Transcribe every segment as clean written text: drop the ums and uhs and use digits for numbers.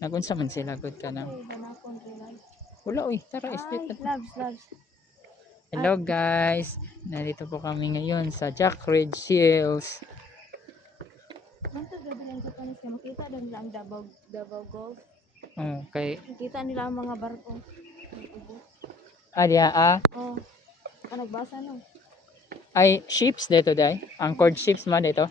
Nagunsa man sila good ka na. Ay, hanapon relay. Wala oy, tara Ay, straight na. labs. Hello guys. Narito po kami ngayon sa Jack Ridge Hills. Nasa gabi lang sa panis ka, makita din nila ang Davao Gulf. Oh, kay Makita nila ang mga barko. Adia Oh, nagbasa no. ay ships dito day. Anchored ships man dito.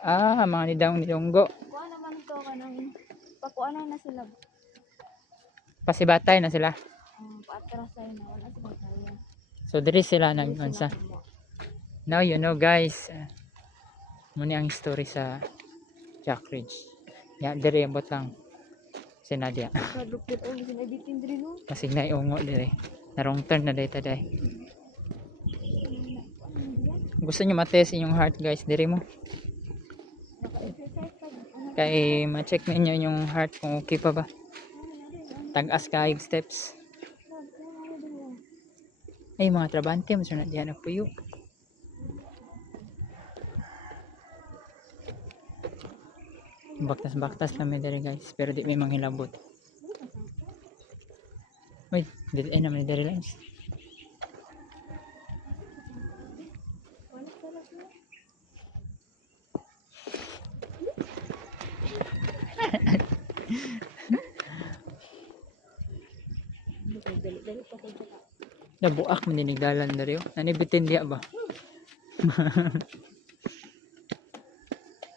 Mga nidonggo. Kuha naman ito kanang pakuha na sila. Pasibatay na sila. Paatrasay na wala sila kaya. So diri sila Dili nagunsa. sila kumuha. Now you know guys. Muna ang story sa Jack Ridge. Ya diri abot lang. Si Nadia. Kadupit ang sinabitin diri no. Masig na iungo diri. Narong turn na dito day. Gusto niyo matest inyong heart guys, diri mo. Naka-exercise pag Kay ma-check ninyo yung heart kung okay pa ba. Tag-as kaig steps. Ay mga trabante mo sunod diyan nagpuyo. Baktas-baktas lang may diri guys, pero di may manghilabot. Wait, dili ay naman diri lang. dali pa kay sila. Nabuak man dinig dalan diri oh. Nanibitin diya ba?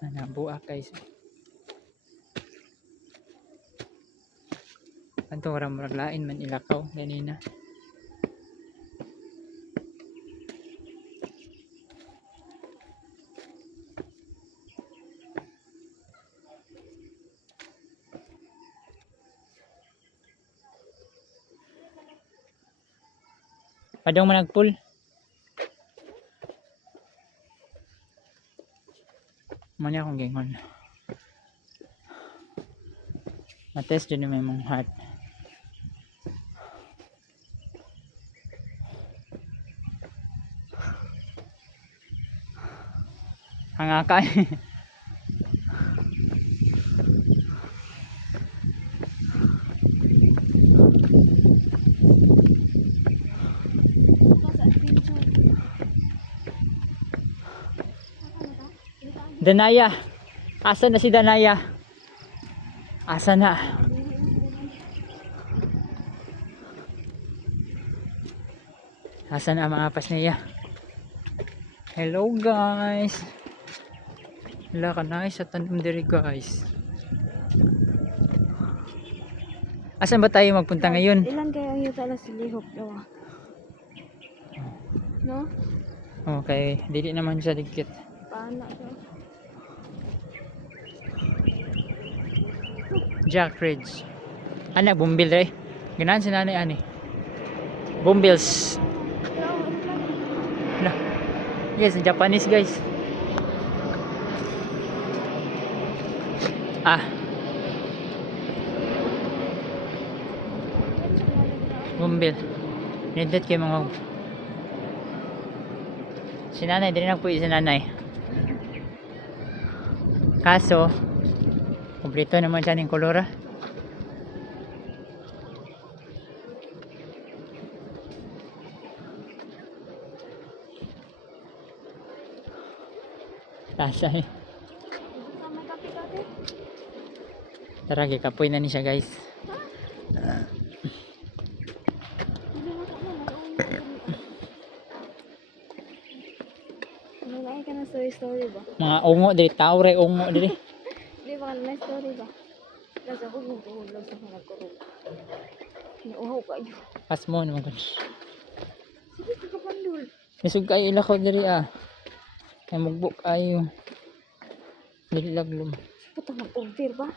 Nabuak guys. Kanto ora murag lain man ilakaw ganina. Padong managpul. Manya akong gingon. Matest din may mong heart. Hangakay. Danaya. Asa na si Danaya? Asa na? Asa na ang mga apas niya? Hello guys. Wala ka na sa tanim diri guys. Asan ba tayo magpunta ngayon? Ilan kayo ang yuta la silihok daw. No? Okay, dili naman siya dikit. Paano siya? Jack Ridge. Anak bumbil eh. Ganahan si nanay ani. Bumbils. Na. Yes, Japanese guys. Bumbil. Nindot kayo mga si nanay, din lang po si nanay. Kaso kumplito naman siya ng kolora. Tasay. May kape. Tara, gikapoy na ni siya guys. Nalaki ka na story ba? Mga ungo diri, taure ungo diri. Di ba na story ba? Kasi ako guguhulog sa mga kurog. Nauhaw kayo. Pas mo naman ko. Sige, kakapandul. Nisug kayo ilakaw diri Kay mugbok ayo. Dili laglum. Puta mag-over ba?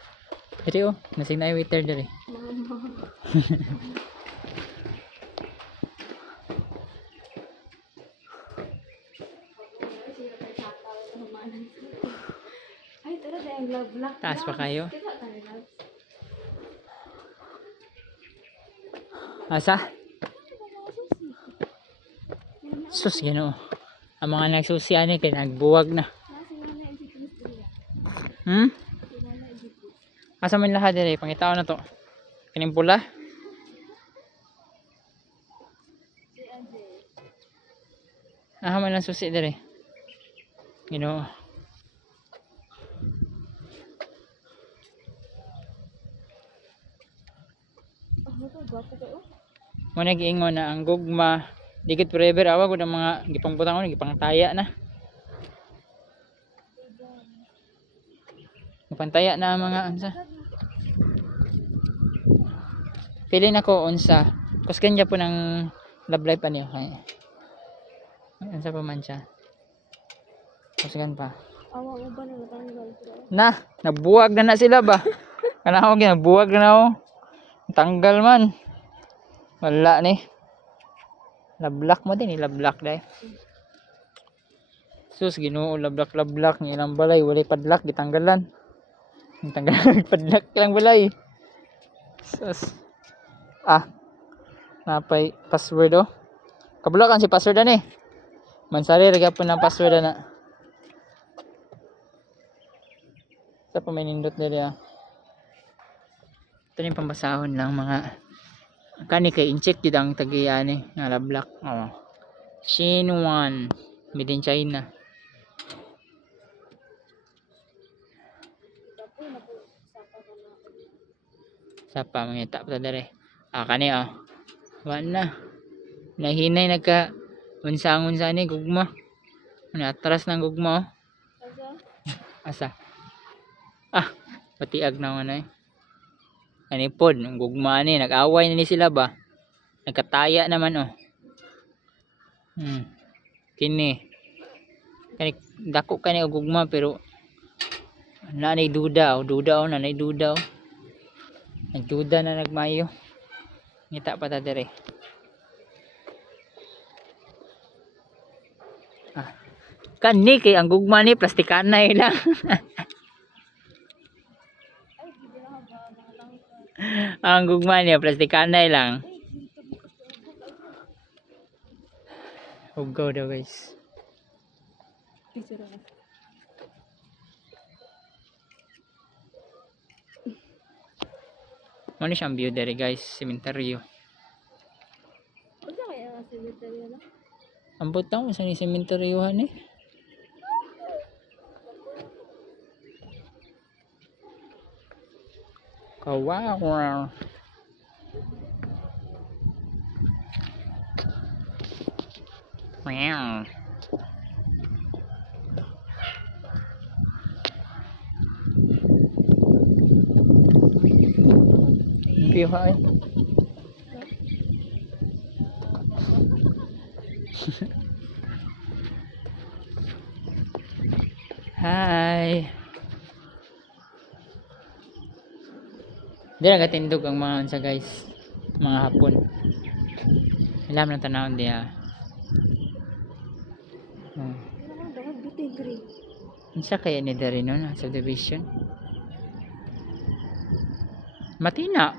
Diri nasig na waiter diri. Mama. Ay, tara tayong vlog. Taas pa kayo? Kita tayo vlog. Asa? Sus, Ginoo. Ang mga nagsusi ani kay nagbuwag na. Asa man lahat dire, pangitaon na to. Kining pula. Aha man lang susi dire. Ginoo. Ito, gwapo kayo. Mo nag-iingon na ang gugma digit forever awa gud ang mga gipangputang ko gipangtaya na. Gipantaya na ang mga unsa. Pili na ko unsa. Kusken po ng love life pa niyo. Unsa pa man siya. Kusken pa. Awa mo ba na natanggal sila? Na, nabuwag na sila ba? Kanako ginabuwag na ako. Tanggal man. Wala ni. Lablak mo din, lablak dai. Sus Ginoo, lablak ni ilang balay, walay padlak gitanggalan. Tanggalan padlak lang balay. Sus. Napay password oh. Kablokan si password ani. Mansari ra gyapon ang password na. Sa pa may nindot diri ah. Ito yung pambasahon lang mga kani kay incheck gid ang tagiyani nga lablak. Oh. Sinuan made in China. Sapa mangita pa dere. Kani oh. Wa na. Nahinay nagka unsa-unsa ni gugma. Atras ng gugma oh. Asa? Patiag na man eh. Ani pod, ang gugma ni nag-away na ni sila ba? Nagkataya naman oh. Kini. Kani dako kani og gugma pero nanay duda oh, nanay duda oh. Nagduda na nagmayo. Ngita pa ta dire. Kani kay ang gugma ni plastikanay lang. Ang gugma niya plastikanay lang. Hugaw daw guys. Ano siyang view dere guys, sementeryo. Ano kaya ang cemetery na? Ambot taon sa ni sementeryohan eh. Kawawa. Meow. View hai. Hi. Di na katindog ang mga unsa guys. Mga hapon. Alam na tanawon diya. Dapat bitay green. Unsa kaya ni dere no na subdivision? Matina.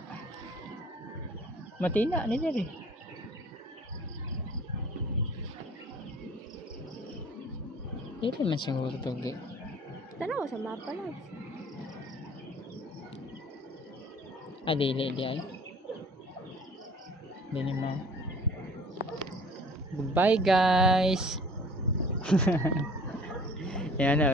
Matina ni dere. Dili man siguro tugi. Tanaw sa mapa lang. Dili di ay. Dili mo. Goodbye guys. Yan na.